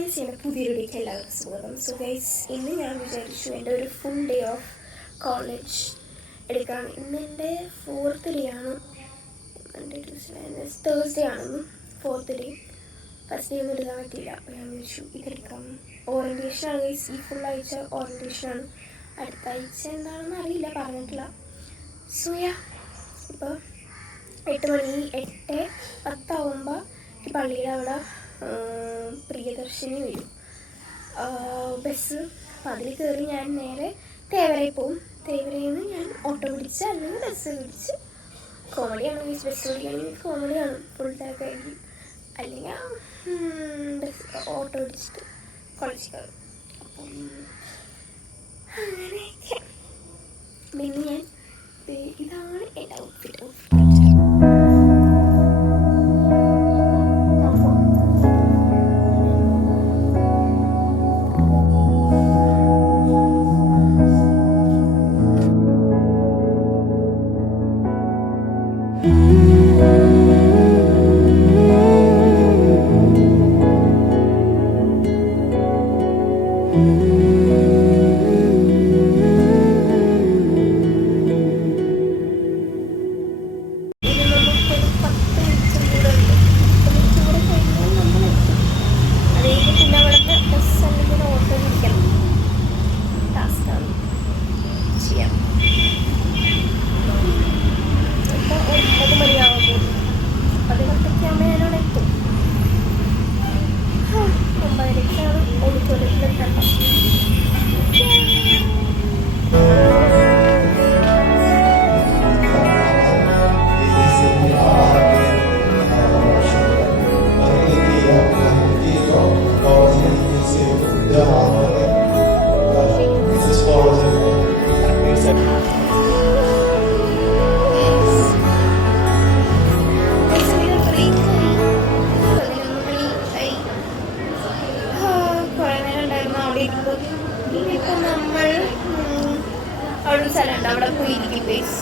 Guys, എൻ്റെ പുതിയൊരു വീഡിയോയ്ക്ക് എല്ലാവർക്കും സ്വാഗതം. സോ ഗൈസ്, ഇന്ന് ഞാൻ വിചാരിച്ചു എൻ്റെ ഒരു ഫുൾ ഡേ ഓഫ് കോളേജ് എടുക്കാം. ഇന്ന് എൻ്റെ 4th ഡേ ആണ്. തേഴ്സ്ഡേ ആണെന്ന് 4th ഡേ. ഫസ്റ്റ് ഡേ ഒന്നും എടുക്കാൻ പറ്റില്ല. അപ്പോൾ ഞാൻ വിചാരിച്ചു ഇതെടുക്കാം. ഓറിയൻറ്റേഷനാണ് ഗൈസ്. ഈ ഫുൾ ആഴ്ച ഓറിയൻറ്റേഷനാണ്. അടുത്ത ആഴ്ച എന്താണെന്ന് അറിയില്ല, പറഞ്ഞിട്ടില്ല. സോ ഇപ്പോൾ 8 മണി 8:10 ആകുമ്പോൾ ഈ പള്ളിയുടെ അവിടെ പ്രിയദർശിനി വരും ബസ്. അപ്പം അതിൽ കയറി ഞാൻ നേരെ തേവരയിൽ പോവും. തേവരയിൽ നിന്ന് ഞാൻ ഓട്ടോ പിടിച്ച് അല്ലെങ്കിൽ ബസ് പിടിച്ച്, കോമഡിയാണ് ബസ് പിടിക്കുകയാണെങ്കിൽ കോമഡിയാണ്, ഫുൾ തിരക്കായിരിക്കും. അല്ലെങ്കിൽ ബസ് ഓട്ടോ പിടിച്ചിട്ട് കോളേജിൽ കയറും. അപ്പം അങ്ങനെയൊക്കെ. പിന്നെ ഞാൻ ഇതാണ് എൻ്റെ ഔട്ട്ഫിറ്റ്. ഇനിയിപ്പോൾ നമ്മൾ അവിടെ ഒരു സ്ഥലമുണ്ട്, അവിടെ പോയിരിക്കും ബേസ്.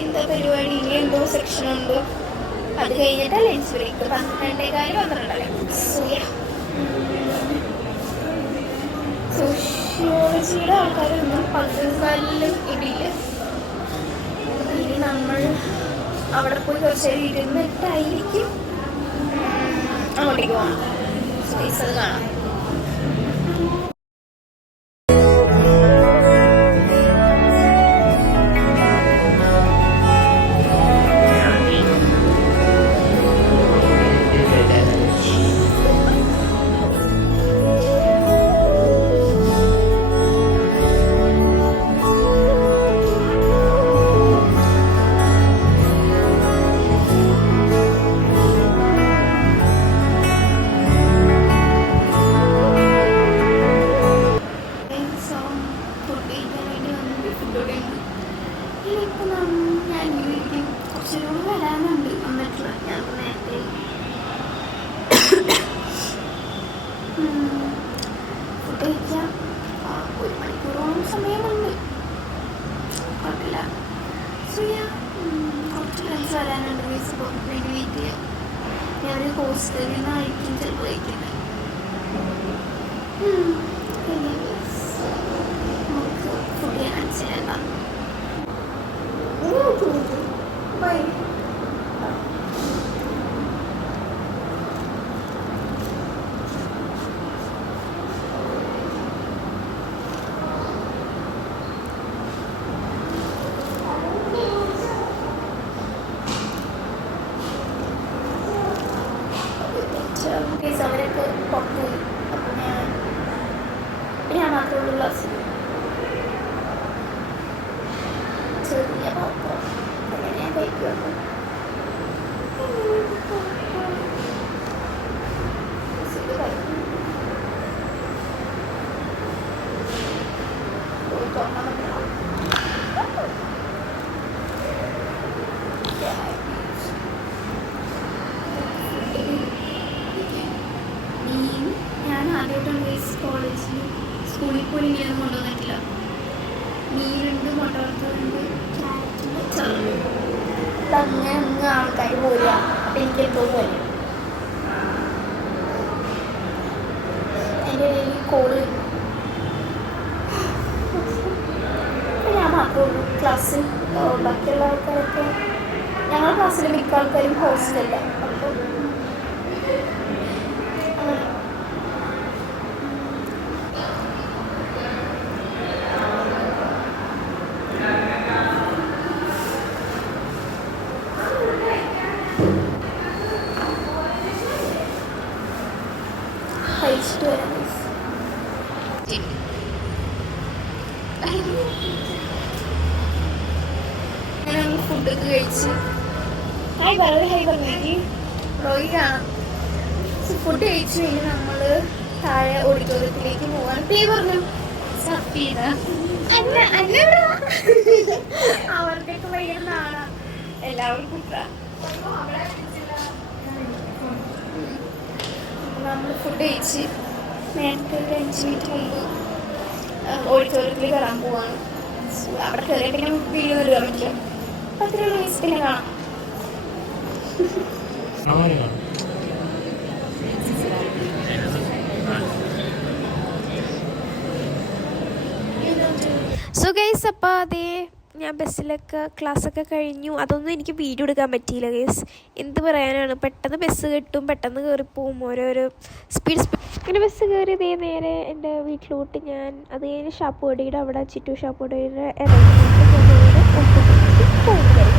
എന്താ പരിപാടി? ഇനി എന്തോ സെക്ഷൻ ഉണ്ട്. അത് കഴിഞ്ഞിട്ട് ലഞ്ച് ബ്രേക്ക് 12:12. സോഷ്യോളജിയുടെ ആൾക്കാരൊന്നും 12:15 ഇടില്ല. ഇനി നമ്മൾ അവിടെ പോയി കുറച്ച് നേരം ഇരുന്നിട്ടായിരിക്കും അങ്ങോട്ടേക്ക് പോകണം. സ്പേസ് അത് കാണാം. ഒരു മണിക്കൂറോളം സമയമുണ്ട്, കുഴപ്പമില്ല. കുറച്ച് ഫ്രണ്ട്സ് വരാനുണ്ട്. വേണ്ടി വെയിറ്റ് ചെയ്യാം. ഞാനൊരു ഹോസ്റ്റലിൽ നിന്നായിരിക്കും ചിലപ്പോൾ കഴിക്കുന്നത്. നമുക്ക് ഫുഡ് ഞാൻ കാണിച്ചില്ല. ബൈ. അവരൊക്കെ പുറത്ത് പോയി. അപ്പം ഞാൻ മാത്രമുള്ള ക്ലാസ്സിൽ ചെറിയ പാത്രം അങ്ങനെ ഞാൻ കഴിക്കുമല്ലോ. കോളേജിൽ സ്കൂളിൽ പോയി ഇനിയൊന്നും കൊണ്ടുവന്നിട്ടില്ല. മീനുണ്ട്, മുട്ട വറുത്തതുണ്ട്, അങ്ങനെ അങ്ങ് ആൾക്കാർ പോരുക. അപ്പം എനിക്ക് എന്തോ പോലെ എൻ്റെ ഇടയിൽ കോള് ഞാൻ മാത്രമേ ഉള്ളൂ ക്ലാസ്സിൽ. ബാക്കിയുള്ള ആൾക്കാരൊക്കെ ഞങ്ങളുടെ ക്ലാസ്സിൽ മിക്ക ആൾക്കാരും ഹോസ്റ്റലില്ല. അപ്പം കഴിച്ചിട്ട് വരാം. അങ്ങനെ ഫുഡൊക്കെ കഴിച്ച് ഹായ് പറഞ്ഞേക്ക് റോയി കാണാം. ഫുഡ് കഴിച്ചു കഴിഞ്ഞ് നമ്മൾ താഴെ ഓഡിറ്റോറിയത്തിലേക്ക് പോകാൻ. പേര് പറഞ്ഞു സഫീദ. അവർക്കൊക്കെ ഭയങ്കര നാളാ എല്ലാവർക്കും. നമ്മൾ ഫുഡ് കഴിച്ച് നേരത്തെ ഒരു 5 മിനിറ്റ് മുമ്പ് ഓഡിറ്റോറിയത്തിൽ കയറാൻ പോവാണ്. അവിടെ കയറിയിട്ട് വീഡിയോ എടുക്കാൻ പറ്റില്ല. 10 മിനിറ്റ് പിന്നെ കാണാം. സോ ഗൈസ്, അപ്പോൾ അതേ ഞാൻ ബസ്സിലൊക്കെ ക്ലാസ്സൊക്കെ കഴിഞ്ഞു. അതൊന്നും എനിക്ക് വീഡിയോ എടുക്കാൻ പറ്റിയില്ല ഗൈസ്. എന്ത് പറയാനാണ്, പെട്ടെന്ന് ബസ് കിട്ടും, പെട്ടെന്ന് കയറിപ്പോവും, ഓരോരോ സ്പീഡ് ഇങ്ങനെ ബസ് കയറിയതേ നേരെ എൻ്റെ വീട്ടിലോട്ട്. ഞാൻ അത് കഴിഞ്ഞ് ഷാപ്പുവടിയുടെ അവിടെ ചിറ്റു ഷാപ്പുവടിയുടെ ഇറങ്ങിയിട്ട് പോകുന്നത്.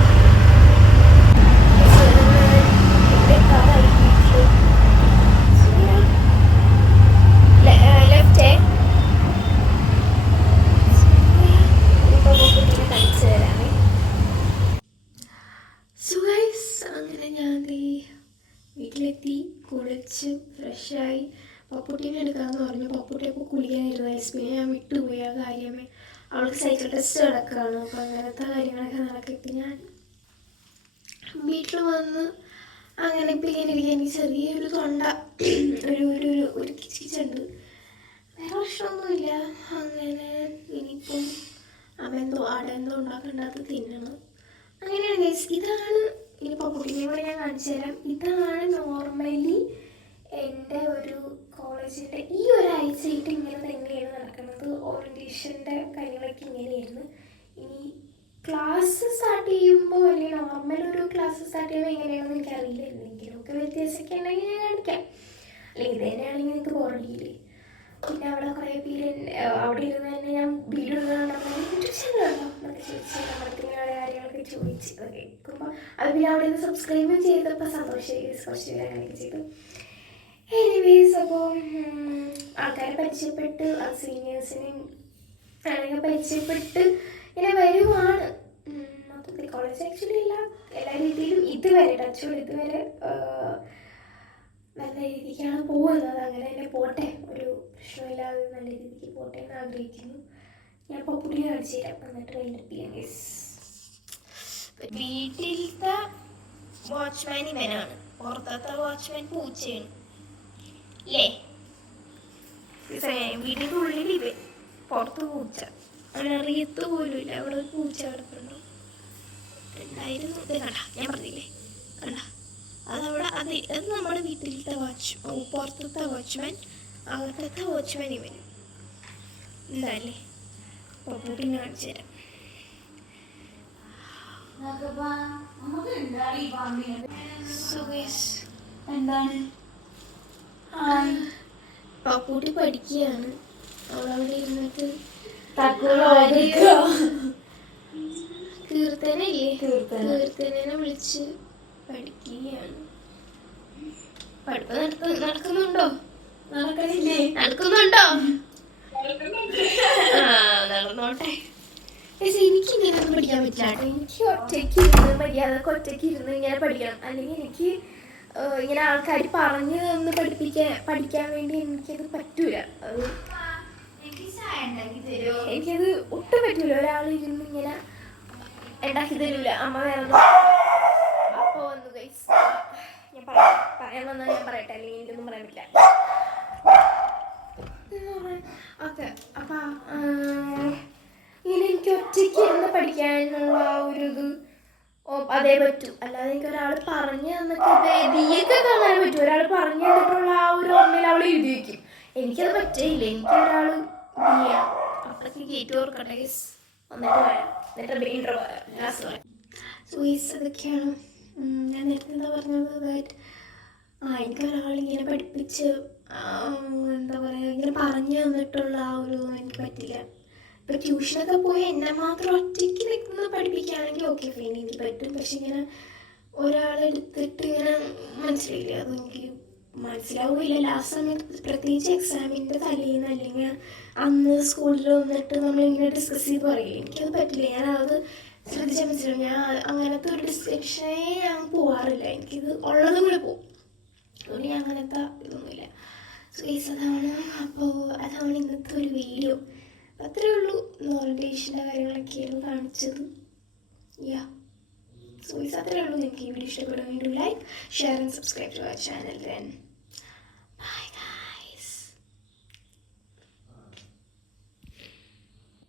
അങ്ങനെ ഞാൻ വീട്ടിലെത്തി, കുളിച്ച് ഫ്രഷായി. പപ്പുട്ടീനെ എടുക്കാമെന്ന് പറഞ്ഞു. പപ്പുട്ടിയപ്പോൾ കുളിക്കാനിരുന്ന പിന്നെ ഞാൻ വിട്ടുപോയി ആ കാര്യമേ. അവൾക്ക് സൈക്കിൾ ടെസ്റ്റ് നടക്കുകയാണ്. അപ്പം അങ്ങനത്തെ കാര്യങ്ങളൊക്കെ നടക്കിയിട്ട് ഞാൻ വീട്ടിൽ വന്ന് അങ്ങനെ ഇപ്പം ഇങ്ങനെ ഇരിക്കുക. എനിക്ക് ചെറിയൊരു തൊണ്ട ഒരു കിച്ചിച്ചുണ്ട്, വേറെ പ്രശ്നമൊന്നുമില്ല. അങ്ങനെ ഇനിയിപ്പം അമ്മ അടെന്തോ ഉണ്ടാക്കേണ്ടത് തിന്നണം. അങ്ങനെയാണ് ഗൈസ്. ഇതാണ് ഇനി പപ്പുട്ടിനെ കൂടെ ഞാൻ കാണിച്ചു തരാം. ഇതാണ് നോർമലി എൻ്റെ ഒരു കോളേജിൻ്റെ ഈ ഒരാഴ്ചയായിട്ട് ഇങ്ങനെ തന്നെയാണ് നടക്കുന്നത്. ഓറിയൻറ്റേഷൻ്റെ കാര്യങ്ങളൊക്കെ ഇങ്ങനെയായിരുന്നു. ഇനി ക്ലാസ് സ്റ്റാർട്ട് ചെയ്യുമ്പോൾ അല്ലെങ്കിൽ നോർമൽ ഒരു ക്ലാസ് സ്റ്റാർട്ട് ചെയ്യുമ്പോൾ എങ്ങനെയാണെന്ന് എനിക്കറിയില്ല. എന്തെങ്കിലുമൊക്കെ വ്യത്യാസമൊക്കെ ഉണ്ടെങ്കിൽ ഞാൻ കാണിക്കാം. അല്ലെങ്കിൽ ഇത് തന്നെയാണെങ്കിൽ എനിക്ക് ബോറടിയില്ലേ. പിന്നെ അവിടെ കുറേ പേര് അവിടെ ഇരുന്ന് തന്നെ ഞാൻ വീഡിയോ കണ്ടപ്പോൾ യൂട്യൂബ് ചാനലുണ്ടോ എന്നൊക്കെ ചോദിച്ച് നമ്മളിങ്ങനെ കാര്യങ്ങളൊക്കെ ചോദിച്ച് അത് കേൾക്കുമ്പോൾ അത് പിന്നെ അവിടെ നിന്ന് സബ്സ്ക്രൈബും ചെയ്തപ്പോൾ സന്തോഷമായി. കുറച്ച് പേര് അങ്ങനെയൊക്കെ ചെയ്തു. എനിവേസ്, അപ്പോൾ ആൾക്കാരെ പരിചയപ്പെട്ട് സീനിയേഴ്സിനെയും ആണെങ്കിൽ പരിചയപ്പെട്ട് ഇങ്ങനെ വരുവാണ്. മൊത്തത്തിൽ കോളേജ് ആക്ച്വലി എല്ലാ രീതിയിലും ഇതുവരെ ഇതുവരെ നല്ല രീതിക്കാണ് പോകുന്നത്. അങ്ങനെ തന്നെ പോട്ടെ, ഒരു പ്രശ്നമില്ലാതെ നല്ല രീതിക്ക് പോട്ടെ എന്ന് ആഗ്രഹിക്കുന്നു. ഞാൻ പപ്പുട്ടിനെ കാണിച്ചു തരാം, എന്നിട്ട് വൈൻഡപ്പ് ചെയ്യാം ഗൈസ്. വീട്ടിലത്തെ വാച്ച്മാൻ ഇവനാണ്, പുറത്തത്തെ വാച്ച്മാൻ പൂച്ചയാണ് അല്ലേ? വീടിൻ്റെ ഉള്ളിൽ ഇവൻ, പുറത്ത് പൂച്ച. അവൻ അറിയത്ത് പോലും ഇല്ല അവിടെ ഒരു പൂച്ച കിടപ്പുണ്ടോ ഉണ്ടായിരുന്നു. ഇത് കണ്ട, ഞാൻ പറഞ്ഞില്ലേ, കണ്ട അതവിടെ. അത് നമ്മുടെ വീട്ടിലത്തെ പുറത്തത്തെ വാച്ച്മാൻ, അകത്തത്തെ വാച്ച്മാൻ ഇവന്. എന്താല്ലേ പപ്പുട്ടിനെ കാണിച്ചു തരാം. എന്താണ് പപ്പൂട്ടി പഠിക്കുകയാണ്. അവളവിടെ ഇരുന്നിട്ട് കീർത്തനയില്ലേ, കീർത്തനെ വിളിച്ച് പഠിക്കുകയാണ്. പഠിപ്പ് നടക്കുന്നുണ്ടോ? നടക്കുന്നുണ്ടോ? നടന്നോട്ടെ. എനിക്കിങ്ങനെ ഒന്നും പഠിക്കാൻ പറ്റില്ല കേട്ടോ. എനിക്ക് ഒറ്റയ്ക്ക് ഇരുന്ന് മര്യാദക്ക് ഒറ്റയ്ക്ക് ഇരുന്ന് ഇങ്ങനെ പഠിക്കണം. അല്ലെങ്കിൽ എനിക്ക് ഇങ്ങനെ ആൾക്കാർ പറഞ്ഞ് തന്ന് പഠിക്കാൻ വേണ്ടി എനിക്കത് പറ്റൂല. എനിക്കത് ഒട്ടും പറ്റൂല. ഒരാളിരുന്ന് ഇങ്ങനെ ഉണ്ടാക്കി തരൂല. അമ്മ വേറെ അപ്പോൾ വന്നു ഗൈസ്, ഞാൻ പറയാൻ വന്നാൽ ഞാൻ പറയട്ടെ, അല്ലെങ്കിൽ എനിക്കൊന്നും പറയാൻ പറ്റില്ല. ഓക്കെ, അപ്പം ഇങ്ങനെ എനിക്ക് ഒറ്റയ്ക്ക് ഇരുന്ന് പഠിക്കാനുള്ള ഒരു ഇത് അതേ പറ്റൂ. അല്ലാതെ എനിക്ക് ഒരാൾ പറഞ്ഞു തന്നിട്ട് ദിയൊക്കെ കാണാൻ പറ്റും. ഒരാൾ പറഞ്ഞു തന്നിട്ടുള്ള ആ ഒരു ഓർമ്മയിൽ അവൾ എഴുതി വയ്ക്കും. എനിക്കത് പറ്റില്ല. എനിക്ക് ഒരാൾ ദിയ അപ്പോഴേക്ക് ഗേറ്റ് ഓർക്കട്ടെ വന്നിട്ട് പറയാം. എന്നിട്ട് ഇൻട്രോ പറയാം, ലാസ്റ്റ് പറയാം. സോയിസ് അതൊക്കെയാണ് ഞാൻ നേരത്തെ എന്താ പറഞ്ഞത്. ദാറ്റ് എനിക്കൊരാളിങ്ങനെ പഠിപ്പിച്ച് എന്താ പറയുക ഇങ്ങനെ പറഞ്ഞു തന്നിട്ടുള്ള ആ ഒരു എനിക്ക് പറ്റില്ല. ഇപ്പോൾ ട്യൂഷനൊക്കെ പോയി എന്നെ മാത്രം ഒറ്റയ്ക്ക് നിൽക്കുന്നത് പഠിപ്പിക്കുകയാണെങ്കിൽ ഓക്കെ ഫൈൻ എനിക്ക് പറ്റും. പക്ഷെ ഇങ്ങനെ ഒരാളെടുത്തിട്ട് ഇങ്ങനെ മനസ്സിലായില്ല, അതെനിക്ക് മനസ്സിലാവില്ല. ലാസ്റ്റ് സമയത്ത് പ്രത്യേകിച്ച് എക്സാമിൻ്റെ തലേന്ന് അല്ലെങ്കിൽ അന്ന് സ്കൂളിൽ വന്നിട്ട് നമ്മളിങ്ങനെ ഡിസ്കസ് ചെയ്ത് പറയില്ല, എനിക്കത് പറ്റില്ല. ഞാനത് ശ്രദ്ധിച്ചാൽ മനസ്സിലാവും. ഞാൻ അങ്ങനത്തെ ഒരു ഡിസ്കഷനേ ഞാൻ പോവാറില്ല. എനിക്കിത് ഉള്ളതും കൂടെ പോകും. അതുകൊണ്ട് ഞാൻ അങ്ങനത്തെ ഇതൊന്നുമില്ല. സോ അതാണ്. അപ്പോൾ അതാണ് ഇന്നത്തെ ഒരു വീഡിയോ. അത്രേ ഉള്ളൂ. ഓറിയൻറ്റേഷൻ്റെ കാര്യങ്ങളൊക്കെയായിരുന്നു കാണിച്ചത്. സോ അത്രേ ഉള്ളൂ. നിങ്ങൾക്ക് ഈ വീഡിയോ ഇഷ്ടപ്പെടുമെങ്കിൽ like, share and subscribe to our channel.